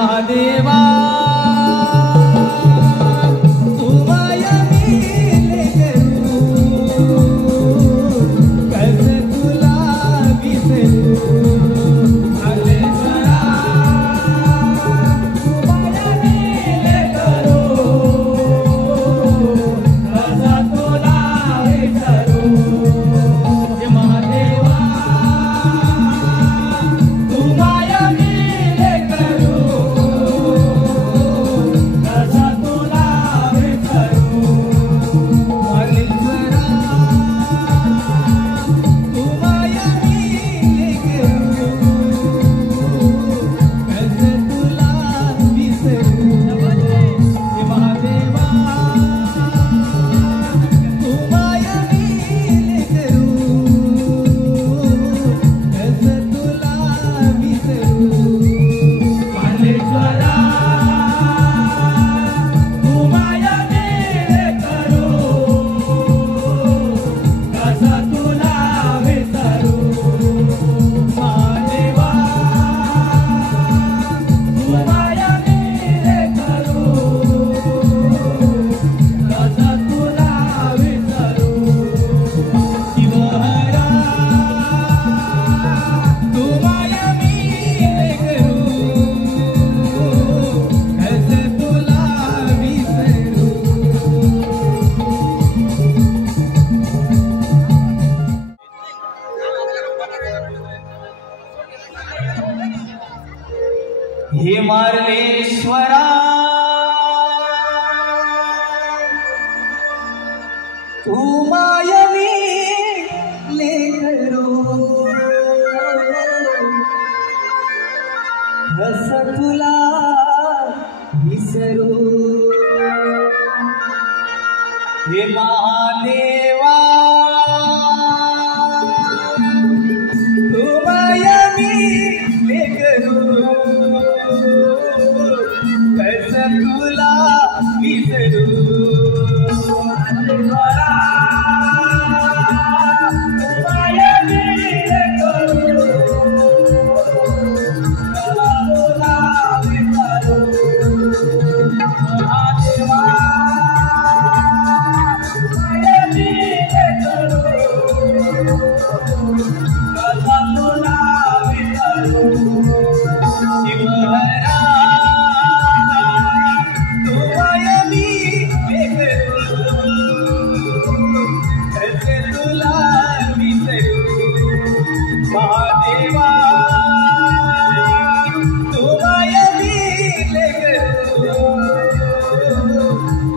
महादेवा तुम्हाया मी करू कस तुला विसरू महादेवा तुम्हाया मी करू कस तुला विसरू महादेवा तुम्हाया मी करू हे मार्लेश्वरा तू मायवी लेकरू रस तुला विसरू हे महादेवा तू मायवी लेकरू कस तुला विसरू महादेवा तुम्हाया मी करू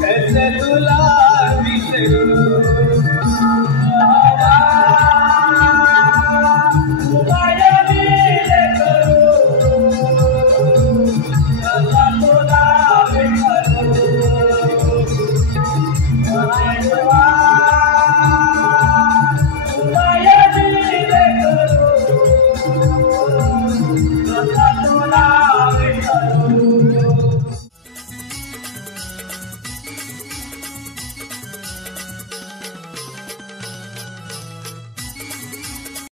कस तुला विसरू तुम्हाया मी करू कस